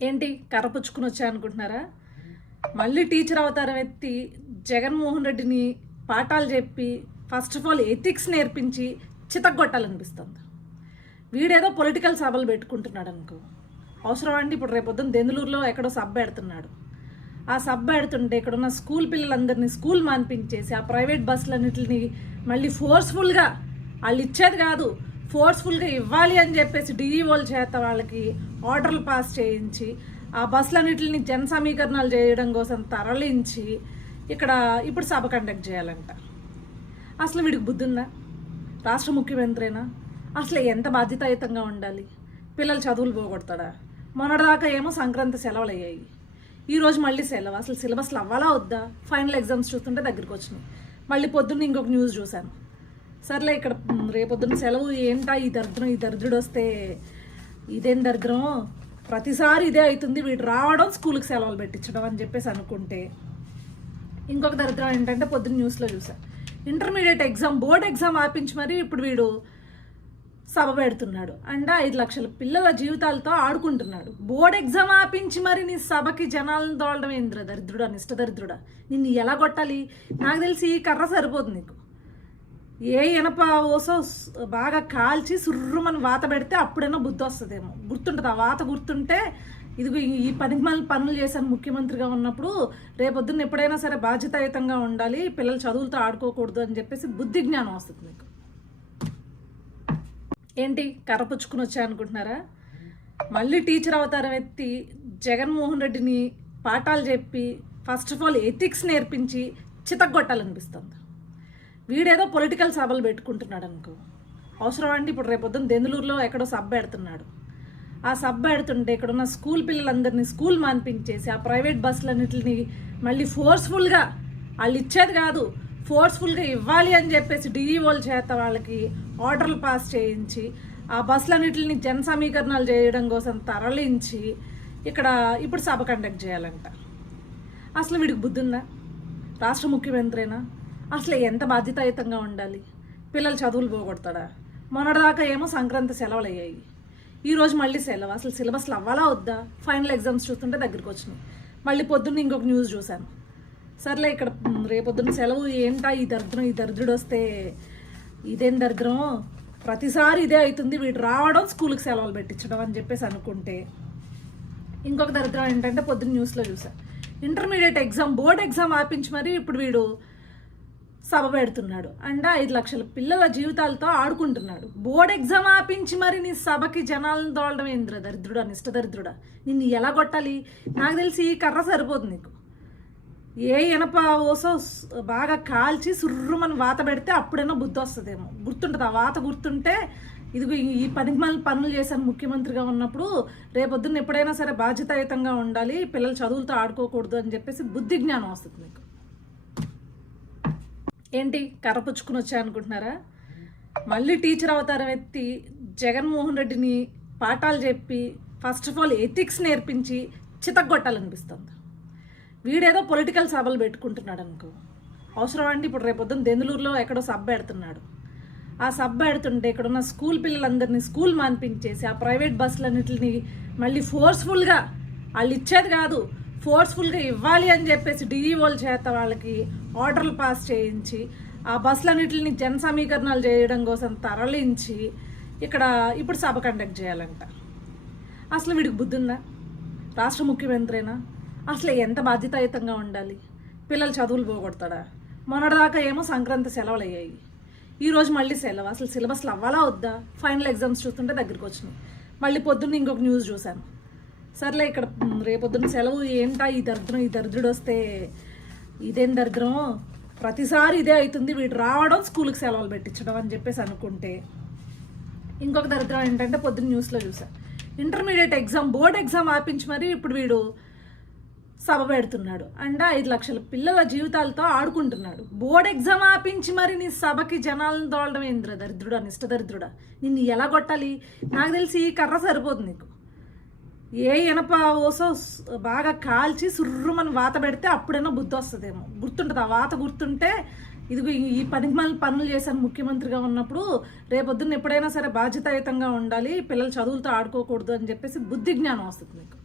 ఏంటి కర్రపుచ్చుకుని వచ్చా అనుకుంటున్నారా? మళ్ళీ టీచర్ అవతారం ఎత్తి జగన్మోహన్ రెడ్డిని పాఠాలు చెప్పి ఫస్ట్ ఆఫ్ ఆల్ ఎథిక్స్ నేర్పించి చితగ్గొట్టాలనిపిస్తుంది. వీడేదో పొలిటికల్ సభలు పెట్టుకుంటున్నాడు అనుకో. అవసరం అండి, ఇప్పుడు రేపొద్దున దెందులూరులో ఎక్కడో సభ పెడుతున్నాడు. ఆ సభ పెడుతుంటే ఇక్కడున్న స్కూల్ పిల్లలందరినీ స్కూల్ మాన్పించేసి ఆ ప్రైవేట్ బస్సులన్నింటిని మళ్ళీ ఫోర్స్ఫుల్గా వాళ్ళు ఇచ్చేది కాదు, ఫోర్స్ఫుల్గా ఇవ్వాలి అని చెప్పేసి డిఈఓల చేత వాళ్ళకి ఆర్డర్లు పాస్ చేయించి ఆ బస్సులన్నింటిని జన సమీకరణాలు చేయడం కోసం తరలించి ఇక్కడ ఇప్పుడు సభ కండక్ట్ చేయాలంట. అసలు వీడికి బుద్ధి ఉందా? రాష్ట్ర ముఖ్యమంత్రినా? అసలు ఎంత బాధ్యతాయుతంగా ఉండాలి? పిల్లలు చదువులు పోగొడతాడా? మొన్నటిదాకా ఏమో సంక్రాంతి సెలవులు అయ్యాయి, ఈరోజు మళ్ళీ సెలవు. అసలు సిలబస్లు అవ్వాలా వద్దా? ఫైనల్ ఎగ్జామ్స్ చూస్తుంటే దగ్గరికి వచ్చినాయి. మళ్ళీ పొద్దున్న ఇంకొక న్యూస్ చూశాను. సర్లే, ఇక్కడ రేపొద్దున్న సెలవు ఏంటా ఈ దరిద్రం, ఈ దరిద్రుడు వస్తే ఇదేం దరిద్రం, ప్రతిసారి ఇదే అవుతుంది, వీడు రావడం స్కూల్కి సెలవులు పెట్టించడం అని చెప్పేసి అనుకుంటే, ఇంకొక దరిద్రం ఏంటంటే పొద్దున్న న్యూస్లో చూసా, ఇంటర్మీడియట్ ఎగ్జామ్ బోర్డ్ ఎగ్జామ్ ఆపించి మరి ఇప్పుడు వీడు సభ పెడుతున్నాడు. అంటే 5 లక్షల పిల్లల జీవితాలతో ఆడుకుంటున్నాడు. బోర్డ్ ఎగ్జామ్ ఆపించి మరి నీ సభకి జనాలను తోలడం ఏంద్ర దరిద్రుడా, నిష్ట దరిద్రుడా, నిన్ను ఎలా కొట్టాలి? నాకు తెలిసి ఈ కర్ర సరిపోదు నీకు. ఏ ఇనప ఓసో బాగా కాల్చి సుర్రుమని వాత పెడితే అప్పుడైనా బుద్ధి వస్తుందేమో. గుర్తుంటుంది, ఆ వాత గుర్తుంటే ఇదిగో ఈ పనులు చేశాను ముఖ్యమంత్రిగా ఉన్నప్పుడు, రేపొద్దున్న ఎప్పుడైనా సరే బాధ్యతాయుతంగా ఉండాలి, పిల్లలు చదువులతో ఆడుకోకూడదు అని చెప్పేసి బుద్ధి జ్ఞానం వస్తుంది మీకు. ఏంటి కర్రపుచ్చుకుని వచ్చా అనుకుంటున్నారా? మళ్ళీ టీచర్ అవతారం ఎత్తి జగన్మోహన్ రెడ్డిని పాఠాలు చెప్పి ఫస్ట్ ఆఫ్ ఆల్ ఎథిక్స్ నేర్పించి చితగ్గొట్టాలనిపిస్తుంది. వీడేదో పొలిటికల్ సభలు పెట్టుకుంటున్నాడు అనుకో. అవసరం అండి, ఇప్పుడు రేపొద్దున దెందులూరులో ఎక్కడో సభ పెడుతున్నాడు. ఆ సభ పెడుతుంటే ఇక్కడున్న స్కూల్ పిల్లలందరినీ స్కూల్ మాన్పించేసి ఆ ప్రైవేట్ బస్సులన్నింటిని మళ్ళీ ఫోర్స్ఫుల్గా వాళ్ళు ఇచ్చేది కాదు, ఫోర్స్ఫుల్గా ఇవ్వాలి అని చెప్పేసి డిఈఓల చేత వాళ్ళకి ఆర్డర్లు పాస్ చేయించి ఆ బస్సులన్నింటిని జన సమీకరణాలు చేయడం కోసం తరలించి ఇక్కడ ఇప్పుడు సభ కండక్ట్ చేయాలంట. అసలు వీడికి బుద్ధి ఉందా? రాష్ట్ర ముఖ్యమంత్రినా? అసలు ఎంత బాధ్యతాయుతంగా ఉండాలి? పిల్లలు చదువులు పోగొడతాడా? మొన్నటిదాకా ఏమో సంక్రాంతి సెలవులు అయ్యాయి, ఈరోజు మళ్ళీ సెలవు. అసలు సిలబస్లు అవ్వాలా వద్దా? ఫైనల్ ఎగ్జామ్స్ చూస్తుంటే దగ్గరికి వచ్చినాయి. మళ్ళీ పొద్దున్న ఇంకొక న్యూస్ చూశాను. సర్లే, ఇక్కడ రేపొద్దున్న సెలవు ఏంటా ఈ దరిద్రం, ఈ దరిద్రుడు వస్తే ఇదేం దరిద్రం, ప్రతిసారి ఇదే అవుతుంది, వీడు రావడం స్కూల్కి సెలవులు పెట్టించడం అని చెప్పేసి అనుకుంటే, ఇంకొక దరిద్రం ఏంటంటే పొద్దున్న న్యూస్లో చూసా, ఇంటర్మీడియట్ ఎగ్జామ్ బోర్డ్ ఎగ్జామ్ ఆపించి మరి ఇప్పుడు వీడు సభ పెడుతున్నాడు. అంటే 5 లక్షల పిల్లల జీవితాలతో ఆడుకుంటున్నాడు. బోర్డ్ ఎగ్జామ్ ఆపించి మరి నీ సభకి జనాలను తోలడం ఏంద్ర దరిద్రుడా, నిష్ట దరిద్రుడా, నిన్ను ఎలా కొట్టాలి? నాకు తెలిసి ఈ కర్ర సరిపోదు నీకు. ఏ ఇనప ఓసో బాగా కాల్చి సుర్రుమని వాత పెడితే అప్పుడైనా బుద్ధి వస్తుందేమో. గుర్తుంటుంది, ఆ వాత గుర్తుంటే ఇదిగో ఈ పనులు చేశాను ముఖ్యమంత్రిగా ఉన్నప్పుడు, రేపొద్దున్న ఎప్పుడైనా సరే బాధ్యతాయుతంగా ఉండాలి, పిల్లలు చదువులతో ఆడుకోకూడదు అని చెప్పేసి బుద్ధి జ్ఞానం వస్తుంది మీకు. ఏంటి కర్రపుచ్చుకుని వచ్చా అనుకుంటున్నారా? మళ్ళీ టీచర్ అవతారం ఎత్తి జగన్మోహన్ రెడ్డిని పాఠాలు చెప్పి ఫస్ట్ ఆఫ్ ఆల్ ఎథిక్స్ నేర్పించి చితగ్గొట్టాలనిపిస్తుంది. వీడేదో పొలిటికల్ సభలు పెట్టుకుంటున్నాడు అనుకో. అవసరం అండి, ఇప్పుడు రేపొద్దున దెందులూరులో ఎక్కడో సభ పెడుతున్నాడు. ఆ సభ పెడుతుంటే ఇక్కడున్న స్కూల్ పిల్లలందరినీ స్కూల్ మాన్పించేసి ఆ ప్రైవేట్ బస్సులన్నింటిని మళ్ళీ ఫోర్స్ఫుల్గా వాళ్ళు ఇచ్చేది కాదు, ఫోర్స్ఫుల్గా ఇవ్వాలి అని చెప్పేసి డిఈఓల చేత వాళ్ళకి ఆర్డర్లు పాస్ చేయించి ఆ బస్సులన్నింటిని జన సమీకరణాలు చేయడం కోసం తరలించి ఇక్కడ ఇప్పుడు సభ కండక్ట్ చేయాలంట. అసలు వీడికి బుద్ధి ఉందా? రాష్ట్ర ముఖ్యమంత్రినా? అసలు ఎంత బాధ్యతాయుతంగా ఉండాలి? పిల్లలు చదువులు పోగొడతాడా? మొన్నటిదాకా ఏమో సంక్రాంతి సెలవులు అయ్యాయి, ఈరోజు మళ్ళీ సెలవు. అసలు సిలబస్లు అవ్వాలా వద్దా? ఫైనల్ ఎగ్జామ్స్ చూస్తుంటే దగ్గరికి వచ్చినాయి. మళ్ళీ పొద్దున్న ఇంకొక న్యూస్ చూశాను. సర్లే, ఇక్కడ రేపొద్దున్న సెలవు ఏంటా ఈ దరిద్రం, ఈ దరిద్రుడు వస్తే ఇదేం దరిద్రం, ప్రతిసారి ఇదే అవుతుంది, వీడు రావడం స్కూల్కి సెలవులు పెట్టించడం అని చెప్పేసి అనుకుంటే, ఇంకొక దరిద్రం ఏంటంటే పొద్దున్న న్యూస్లో చూసా, ఇంటర్మీడియట్ ఎగ్జామ్ బోర్డ్ ఎగ్జామ్ ఆపించి మరి ఇప్పుడు వీడు సభ పెడుతున్నాడు. అంటే 5 లక్షల పిల్లల జీవితాలతో ఆడుకుంటున్నాడు. బోర్డ్ ఎగ్జామ్ ఆపించి మరి నీ సభకి జనాలను తోలడం ఏంద్ర దరిద్రుడా, నిష్ట దరిద్రుడా, నిన్ను ఎలా కొట్టాలి? నాకు తెలిసి ఈ కర్ర సరిపోదు నీకు. ఏ ఇనప ఓసో బాగా కాల్చి సుర్రుమని వాత పెడితే అప్పుడైనా బుద్ధి వస్తుందేమో. గుర్తుంటుంది, ఆ వాత గుర్తుంటే ఇదిగో ఈ పనులు చేశాను ముఖ్యమంత్రిగా ఉన్నప్పుడు, రేపొద్దున్న ఎప్పుడైనా సరే బాధ్యతాయుతంగా ఉండాలి, పిల్లలు చదువులతో ఆడుకోకూడదు అని చెప్పేసి బుద్ధి జ్ఞానం వస్తుంది మీకు.